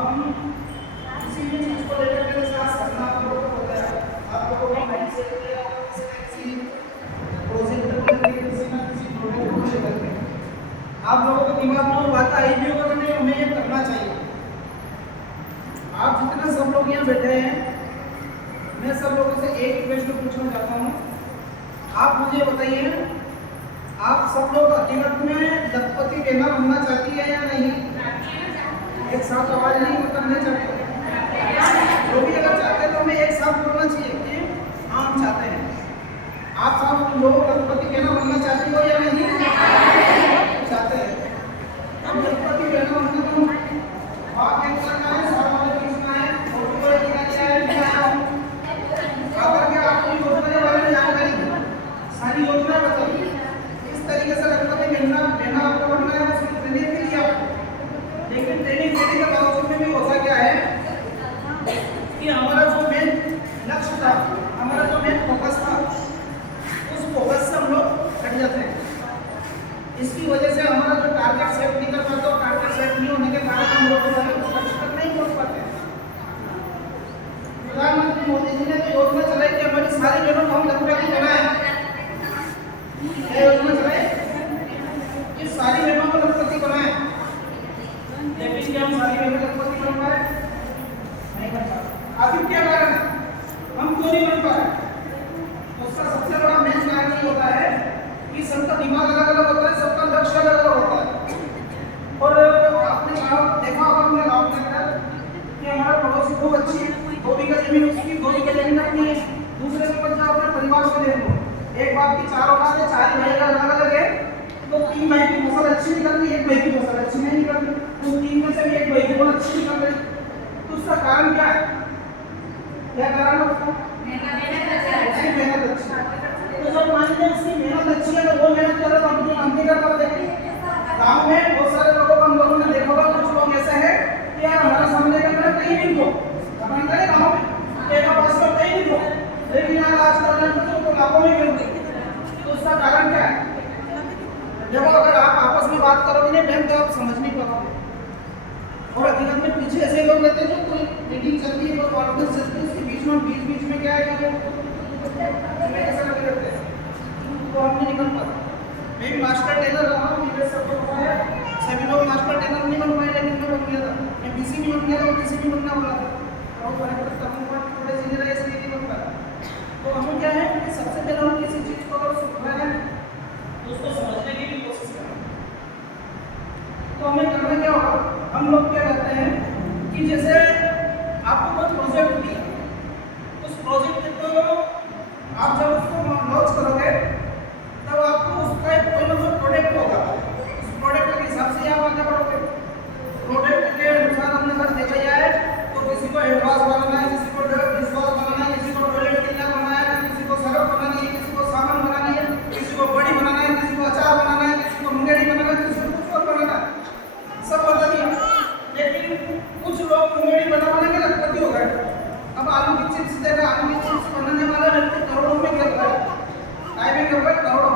हम किसी भी चीज को लेकर के साथ करना आप लोगों को बताया, आप लोगों को माइंड सेट किया किसी प्रोजेक्ट को लेकर किसी ना किसी प्रोजेक्ट को लेकर के आप लोगों के दिमाग में वो बात आई भी होगा नहीं हमें ये करना चाहिए। आप जितने सब लोग यहाँ बैठे हैं, मैं सब लोगों से एक क्वेश्चन पूछना चाहता हूँ। आप मुझे बताइए, आप सब लोग हकीकत में लखपति बेना बनना चाहती है या नहीं? एक साथ आवाज नहीं करने चाहते, जो भी अगर चाहते हैं तो हमें एक साथ बोलना चाहिए कि हाँ हम चाहते हैं। आप सब लोग लखपति बेना बनना चाहती हो या नहीं? चाहते हैं। अब लखपति बेना बनने को बात एक करना है, सामान्य पूछना है, फोटो दिखाना है, अगर क्या आपको योजना के बारे में जानकारी सारी योजना बताइए। इस तरीके से लखपति बेना आपको बनना है, उसकी ट्रेनिंग भी दी आपको। लेकिन ट्रेनिंग देने के बावजूद में भी होता क्या है कि हमारा जो मेन लक्ष्य था, हमारा जो मेन फोकस था, उस फोकस से हम लोग हट जाते हैं। इसकी वजह से हमारा जो टारगेट सेट नहीं कर पाते, टारगेट सेट नहीं होने के कारण हम लोग लक्ष्य तक नहीं पहुंच पाते। प्रधानमंत्री मोदी जी ने तो योजना चलाई कि हमारी सारी बहनों को हम लखपति बनाए। क्या योजना चलाई कि सारी बहनों को लखपति बनाए, लेकिन क्या हम सारी बहनों लखपति बन पाए? नहीं बन पाए। आखिर क्या कारण है, हम क्यों नहीं बन पाए? उसका सबसे बड़ा मेन कारण ये होता है कि सबका दिमाग अलग अलग होता है, सबका लक्ष्य अलग अलग होता है। और आपने देखा होगा अपने गाँव के अंदर कि हमारा पड़ोसी खूब अच्छी 2 बीघा जमीन उसकी, 2 बीघा जमीन अपनी है, दूसरे के ऊपर जाओ अपने परिवार से देख लो, एक बाप की 4 औलाद है, 4 भाई का अलग अलग है, तो 3 भाई की फसल अच्छी निकल रही, एक भाई की फसल अच्छी नहीं निकल रही, तो 3 में से भी एक भाई की फसल अच्छी निकल रही। तो उसका कारण क्या है? क्या कारण है उसका? उसकी मेहनत अच्छी है। तो जब मान लीजिए उसकी मेहनत अच्छी है, तो वो मेहनत कर रहे, तो हम नहीं कर पाते। गाँव में बहुत सारे लोगों को हम लोगों ने देखा होगा, कुछ लोग ऐसे हैं कि यार हमारा सामने का मेरा कहीं भी हो, अपन करे गाँव में एक पास में कहीं भी हो, लेकिन यार आजकल तो लाखों में गिर गई। तो उसका कारण क्या है? जब अगर आप आपस में बात करोगे ना बहन, तो आप समझ नहीं पाओगे। और हकीकत में पीछे ऐसे लोग रहते हैं जो कोई मीटिंग चलती है, कोई कॉन्फ्रेंस चलती है, उसके बीच में क्या है कि ऐसा लगे रहते हैं, तो हम नहीं निकल पाते। मैं भी मास्टर ट्रेनर रहा हूँ, मेरे सबको पता है, सभी लोग मास्टर ट्रेनर नहीं बन पाए, लेकिन मैं बन गया था। मैं बीसी भी बन गया था, बीसी भी बनना बोला था, और थोड़े सीनियर है इसलिए नहीं बन पाया। तो हम क्या है कि सबसे पहले हम किसी चीज़ को अगर सुनना है तो उसको समझने की भी कोशिश करें। तो हमें करना क्या होगा, हम लोग क्या करते हैं कि जैसे आपको कोई प्रोजेक्ट दिया, उस प्रोजेक्ट को आप जब उसको लॉन्च करोगे तब आपको उसका एक कोई ना कोई प्रोडक्ट होगा, उस प्रोडक्ट के हिसाब से आप आगे बढ़ोगे। प्रोडक्ट के अनुसार हमने अगर देखा जाए तो किसी को एडवांस बनाना है, किसी को डिस्वास बनाना है, किसी को टॉयलेट क्लीनर बनाना है, किसी को सरफ बनानी है, किसी को साबुन बनानी है, किसी को बड़ी बनाना है, किसी को अचार बनाना है, किसी को मुंगेरी बनाना है, किसी को कुछ और बनाना है, सब बता दिया। लेकिन कुछ लोग मुंगेरी बनाने के लखपति हो गए। अब आलू की चिप्स देखा, आलू की चिप्स बनाने वाला व्यक्ति करोड़ों में गिर रहा है, टाइम में गिर रहा है करोड़ों।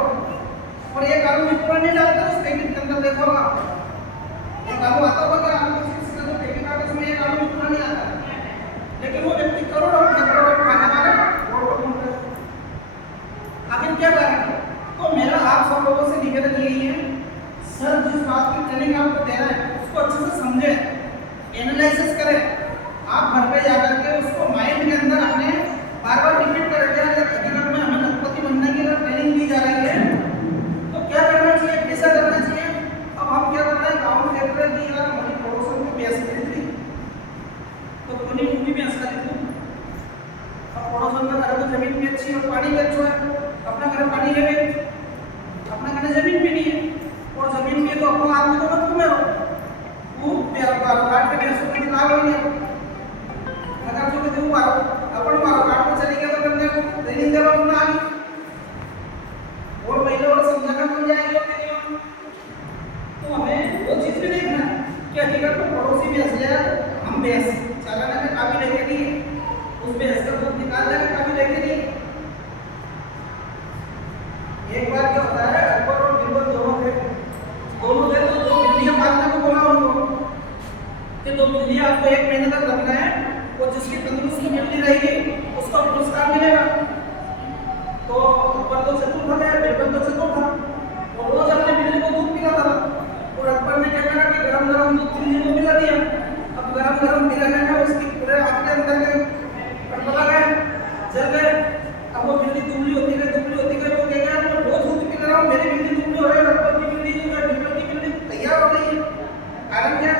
और एक आलू भी पूरा नहीं डालता उस पैकेट के अंदर, देखा होगा एक आलू आता होगा कि आलू की चिप्स का जो पैकेट आता है उसमें एक आलू भी पूरा नहीं आता है, लेकिन वो व्यक्ति करोड़ों खाने वाले आखिर क्या कारण है? तो मेरा आप सब लोगों से निवेदन यही है, सर जिस बात की ट्रेनिंग आपको दे रहा है उसको अच्छे से समझें, एनालिसिस करें। आप घर पे जाकर के उसको माइंड के अंदर अपने बार बार रिपीट करेंगे। हकीकत में हमें लखपति बनने की अगर ट्रेनिंग दी जा रही है तो क्या करना चाहिए, कैसा करना चाहिए? अब हम क्या कर रहे हैं, गाँव में देख रहे हैं कि यार हमारी पड़ोसन को भैंस खरीद ली, तो पुरानी मूवी में हंसा ली। अब पड़ोसन का घर में जमीन भी अच्छी और पानी भी अच्छा है, अपना घर पानी है भी, अपना घर जमीन भी नहीं है, और जमीन भी है तो अपना आदमी तो मत घूमे रहो, वो काट के भैंसों को निकालो ही नहीं, अगर जो कहते मारो अपन मारो, काट को चली गया तो करने को ट्रेनिंग देवा अपना आगे, और महिला और समझाना मिल जाएगी। तो हमें वो चीज़ भी देखना है कि हकीकत में पड़ोसी भैंस है, हम भैंस चलाने में काबिल है कि नहीं, उस भैंस का दूध निकालने में काबिल है कि नहीं। एक बार क्या होता है, अकबर और बीरबल दोनों थे, तो दो बिल्लियां पालने को बोला उनको। 2 बिल्लियां पालने को बोला, तो 2 बिल्लियों में से एक बिल्ली ने कहा कि यार हमारे सामने का मेरा कोई नहीं है, उसको अच्छे से समझाया, 2 बिल्लियों में से एक बिल्ली ने कहा कि यार हमारे सामने का मेरा कोई नहीं है, उसको अच्छे से समझाया, कि 2 बिल्ली आपको 1 महीने तक रखना है और जिसकी तंदुरुस्ती बिल्ली रहेगी उसका पुरस्कार मिलेगा। तो अकबर तो चतुर था, बीरबल तो चतुर था, और रोज अपने बिल्ली को दूध पिलाता था। और अकबर ने क्या करा कि गरम गरम दूध बिल्ली को पिला दिया। अब गरम गरम पिलाने में उसकी पूरे आँख के अंदर के कटपटा गए, जल गए। अब वो बिल्ली दुबली होती गई, वो कह गया मैं रोज दूध पिला रहा हूँ, मेरी बिल्ली दुबली हो रही है, अकबर की बिल्ली जो है, बीरबल की बिल्ली तैयार हो गई है। कारण क्या?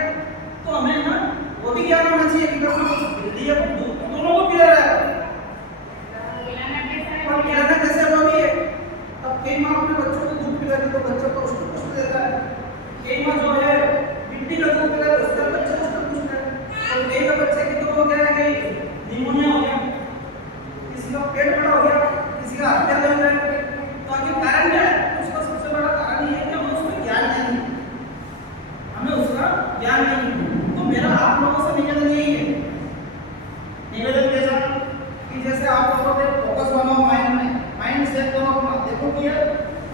तो हमें ना वो भी ज्ञान होना चाहिए कि बिल्ली है वो दूध दोनों को पिला रहा है, और पिलाना कैसे होगी है। अब कई माँ अपने बच्चों को दूध पिलाती तो बच्चों को उसको कुछ देता है, कई माँ जो है मिट्टी का दूध पिलाती है उसका बच्चा उसको कुछ है, और कई का बच्चे की तो वो क्या है कि निमोनिया हो गया, किसी का पेट बड़ा हो गया, किसी का हत्या हो गया। तो आखिर कारण क्या है? उसका सबसे बड़ा कारण ये है कि हमें उसका ज्ञान नहीं, हमें उसका ज्ञान नहीं। तो मेरा आप लोगों से निवेदन यही है, निवेदन कैसा कि जैसे आप लोगों ने फोकस बनाओ माइंड सेट करो अपना, देखो कि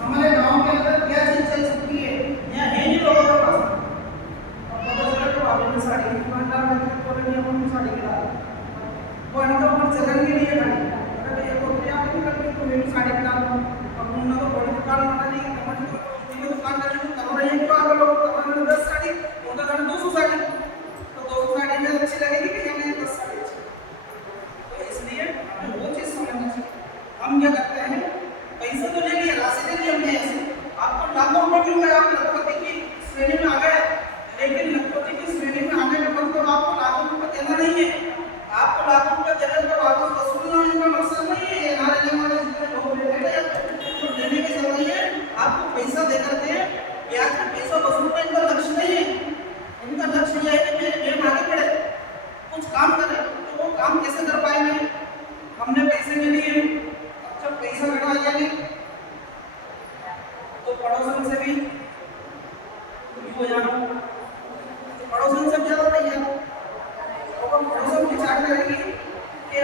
हमारे गांव के अंदर क्या चीज चल सकती है, यहाँ है नहीं लोगों के पास। अब पता चला तो आप ने साड़ी की दुकान डाल रखी है, बोले नहीं हम साड़ी की डाल, वो इनका ऊपर चलन के लिए गाड़ी, अगर ये तो क्या नहीं करती तो मेरी साड़ी की डाल, अब उन्होंने तो बड़ी दुकान बना दी, कमर की दुकान डाली तो कमर रही है, तो आगे लोग कमर में 10 साड़ी, उनका घर 200 साड़ी, तो 200 साड़ी में अच्छी लगेगी कि हमें 10 साड़ी। इसलिए हमें वो चीज समझना चाहिए। हम क्या करते हैं, पैसे तो ले लिए, राशि ले ली हमने, ऐसे आपको लाखों रुपए क्यों गए, आप लखपति की श्रेणी में आ गए, लेकिन लखपति की श्रेणी में आने का मतलब आपको लाखों रुपए देना नहीं है, आपको लाखों रुपए देने का वापस वसूलना इनका मकसद नहीं है। हमारे वाले जितने लोग लेते हैं तो देने की जरूरत नहीं है, आपको पैसा दे करके ब्याज का पैसा वसूलना इनका लक्ष्य नहीं है। इनका लक्ष्य यह है कि मेरे जेब आगे बढ़े, कुछ काम करे, तो वो काम कैसे कर पाएंगे? हमने पैसे ले लिए, अब जब पैसा लगा लिया नहीं तो पड़ोसन से भी हो जाना, तो पड़ोसन से ज्यादा नहीं है, और पड़ोसन विचार करेगी कि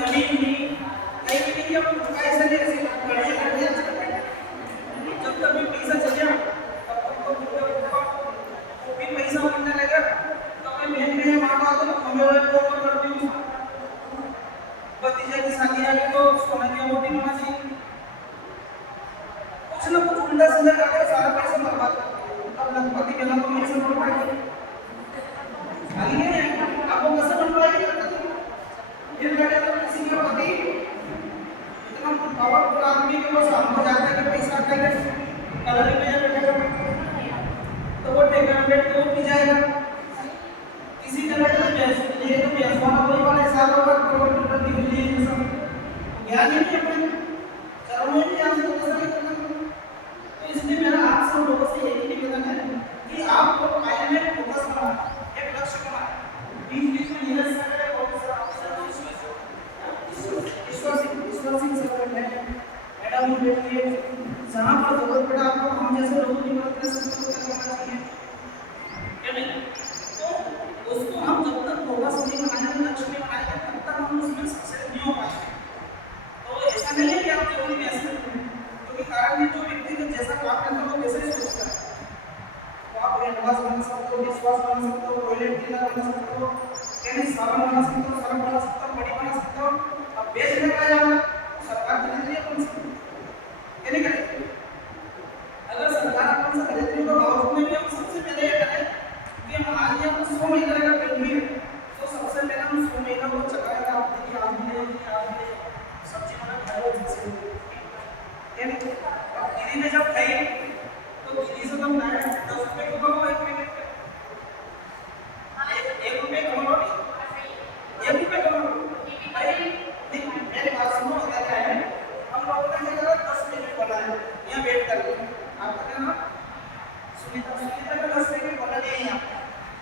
जमीन नहीं कहीं भी नहीं, अब पैसे नहीं ऐसे बढ़िया जब तक भी पैसा चल गया तब तक तो भी पैसा मिलने लगा, तो मैं बैंक में मांगा तो हमें वो करती हूँ, भतीजे की शादी आ गई तो सोने की अंगूठी होना चाहिए, कुछ ना कुछ उल्टा सीधा करके सारा पैसा बर्बाद कर दिया। अब लखपति के नाम तो पैसे बढ़ पाएंगे आगे नहीं है, आपको कैसे बढ़ पाएंगे? फिर लगे तो किसी का पति इतना पावरफुल आदमी के वो सामने जाता है कि पैसा आएगा कलर में बैठेगा, तो वो ठेका में बैठ के वो पी जाएगा। किसी ने लगा तो ये तो बेसवाना वही वाले सालों का करोड़ की बिल्ली है, सब ज्ञान ही नहीं अपने चलो में भी आपसे कैसे नहीं करना। तो इसलिए मेरा आप सब लोगों से यही निवेदन है कि आप लोग माइंड में फोकस बनाएं, एक लक्ष्य बनाएं, बीच में निरस ना करें, बहुत सारा ईश्वर सिंह सर है मैडम बैठिए, जहाँ पर जरूरत पड़े आपको हम जैसे लोगों की मदद कर करना चाहिए, क्या नहीं? तो उसको हम जब तक फोकस नहीं बनाएंगे, लक्ष्य नहीं बनाएंगे, तब तक हम उसमें सक्सेस नहीं हो पाएंगे। तो ऐसा नहीं है कि आप जरूरी नहीं ऐसे, क्योंकि कारण ये जो व्यक्ति का जैसा काम करता है वो वैसे ही सोचता है, तो आप एडवांस बना सकते हो, विश्वास बना सकते हो, टॉयलेट क्लीनर बना सकते हो, टेनिस साबुन बना सकते हो, सरफ बना सकते हो, बड़ी बना सकते हो। अब बेचने का जाना सरकार खरीदती है कौन सी, क्या नहीं करेगी? अगर सरकार अपन से खरीदती है तो बावजूद में भी हम सबसे पहले ये करें कि हम आज या 100 मीटर का पेड़ तो सबसे पहले हम 100 मीटर को चलाएगा, आप देखिए आप सब्जी बना खाओ जैसे, क्या नहीं? अब दीदी ने जब खाई तो दीदी से तुम 10 रुपए को कमाओ, 1 रुपए कमाओ, 1 रुपए कमाओ भाई। मेरे बात सुनो, होता क्या है, हम लोगों ने क्या करा 10 मिनट बनाए यहाँ वेट करके, आपका क्या नाम? सुनीता का 10 मिनट बना दिया यहाँ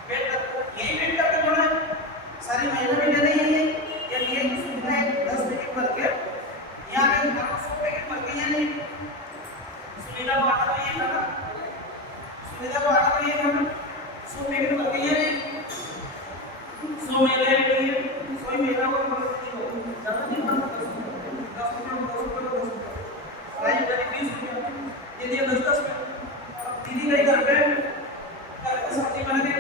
वेट कर, यही वेट करके बनाए, सारी महिला भी ले रही है ये सुविधा है 10 मिनट करके यहाँ नहीं 100 पैकेट करके यहाँ नहीं, सुविधा को आना तो ये करना, सुविधा को आना तो ये करना, 100 पैकेट करके यहाँ नहीं, 100 महिला ले रही है, 100 महिला को ज़्यादा नहीं बना 10 रुपये प्राइस वाली 20 रुपये ये दिया 10 में। दीदी गई घर पे सब्जी बना के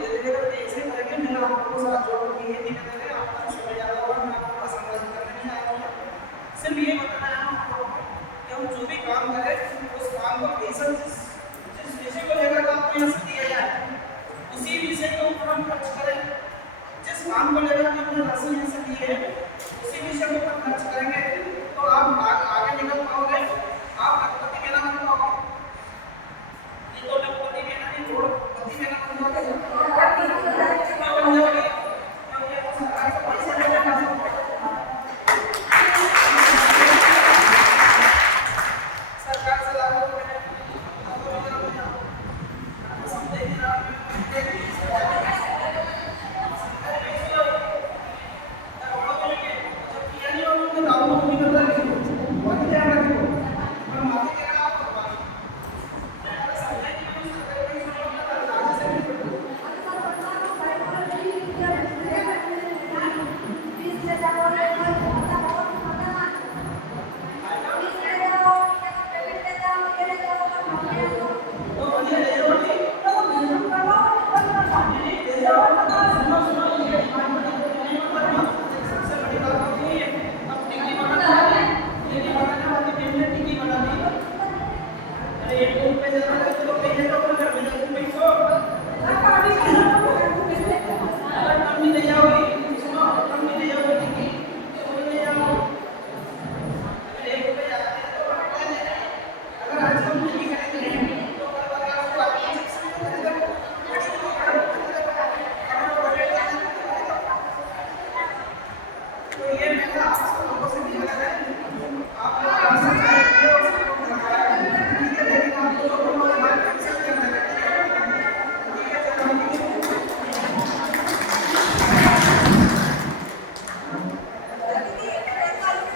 धीरे धीरे ऐसे करेंगे, मेरा आप लोगों के साथ जोड़ के ये धीरे धीरे आपको समझ आ रहा होगा, मैं आपको समझ करने नहीं आया हूँ, सिर्फ ये बताना है आप लोगों को कि हम जो भी काम करें उस काम को कैसे जिस विषय को लेकर आपको यहाँ से दिया जाए उसी विषय के ऊपर हम खर्च करें। जिस काम को लेकर हमने राशि यहाँ से दी है उसी विषय के ऊपर खर्च करेंगे तो आप आगे निकल पाओगे, आप लखपति मेला बन पाओगे। नहीं तो लखपति मेला नहीं, करोड़पति मेला बन जाओगे।